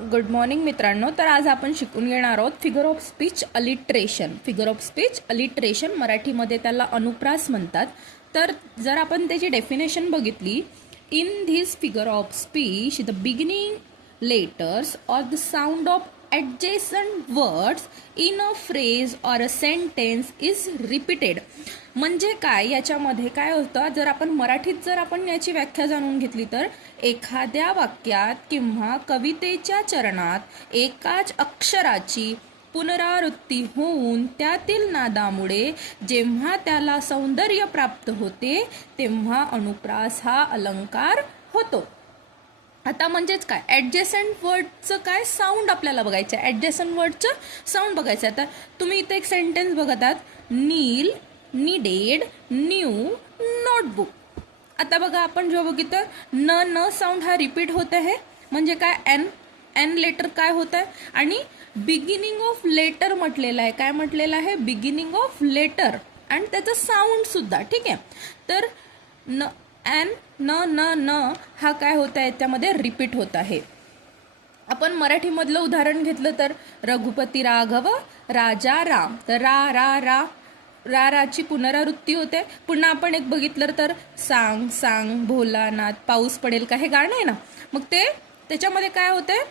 Good morning मित्रांनो. तर आज आपण शिकून घेणार आहोत figure of speech alliteration. Figure of speech alliteration मराठीमध्ये त्याला अनुप्रास म्हणतात. तर जर आपण त्याची डेफिनेशन बघितली, in this figure of speech the beginning letters और the sound of adjacent words in a phrase or a sentence is repeated. म्हणजे काय, याच्यामध्ये काय होतं, जर आपण मराठीत जर आपण याची व्याख्या जाणून घेतली तर एखाद्या वाक्यात किंवा कवितेच्या चरणात एकाच अक्षराची पुनरावृत्ती होऊन त्यातील नादामुळे जेव्हा त्याला सौंदर्य प्राप्त होते तेव्हा अनुप्रास हा अलंकार होतो. आता म्हणजेच काय, ॲडजेसंट वर्डचं काय साऊंड आपल्याला बघायचं आहे. ॲडजेसंट वर्डचं साऊंड बघायचं आहे. आता तुम्ही इथे एक सेंटेन्स बघतात, नील, नीडेड, न्यू, नोटबुक. आता बघा, आपण जेव्हा बघितलं न साऊंड हा रिपीट होत आहे, म्हणजे काय, एन लेटर काय होत आहे, आणि बिगिनिंग ऑफ लेटर म्हटलेलं आहे. काय म्हटलेलं आहे, बिगिनिंग ऑफ लेटर, आणि त्याचं साऊंड सुद्धा. ठीक आहे. तर न हा काय होत आहे, त्यामध्ये रिपीट होत आहे. आपण मराठीमधलं उदाहरण घेतलं तर रघुपती राघव राजा राम. तर राची पुनरावृत्ती होते. पुन्हा आपण एक बघितलं तर सांग सांग भोलानाथ पाऊस पडेल का, हे गाणं आहे ना. मग त्याच्यामध्ये काय होतंय,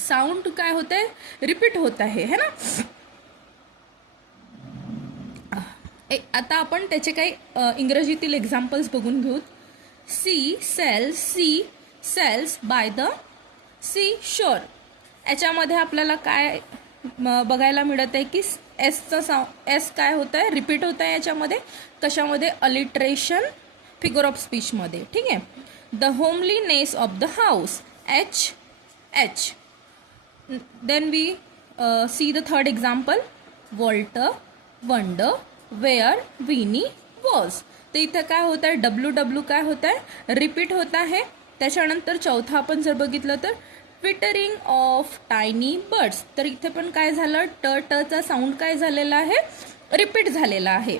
साऊंड काय होतंय, रिपीट होत आहे, है ना. आता आपण त्याचे काही इंग्रजीतील एक्झाम्पल्स बघून घेऊ. Sea shells by the sea shore. याच्यामध्ये आपल्याला काय बघायला मिळत आहे की एस काय होत आहे, रिपीट होत आहे. याच्यामध्ये कशामध्ये, अलिट्रेशन फिगर ऑफ स्पीचमध्ये. ठीक आहे. The homeliness of the house, H. Then we see the third example, Walter, wonder, where Winnie was. तर इथं काय होत आहे, डब्ल्यू काय होत आहे, रिपीट होत आहे. त्याच्यानंतर चौथा आपण जर बघितलं तर ट्विटरिंग ऑफ टायनी बर्ड्स. तर इथे पण काय झालं, टचा साऊंड काय झालेला आहे, रिपीट झालेला आहे.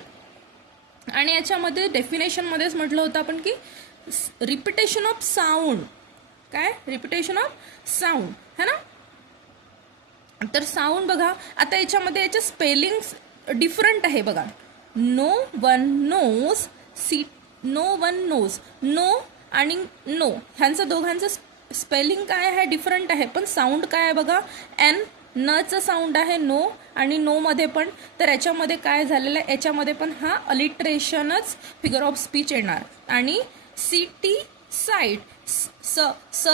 आणि याच्यामध्ये डेफिनेशनमध्येच म्हटलं होतं आपण की रिपिटेशन ऑफ साऊंड, काय, रिपिटेशन ऑफ साऊंड, है ना. तर साऊंड बघा, आता याच्यामध्ये याच्या स्पेलिंग्स डिफरंट आहे बघा. नो वन नोज, नो आणि नो ह्यांचं दोघांचं स्पेलिंग काय आहे, डिफरंट आहे, पण साऊंड काय आहे बघा. नचं साऊंड आहे नो, आणि नो मध्ये पण. तर याच्यामध्ये काय झालेलं आहे, याच्यामध्ये पण हा अलिट्रेशनच फिगर ऑफ स्पीच येणार. आणि सिटी साईड, स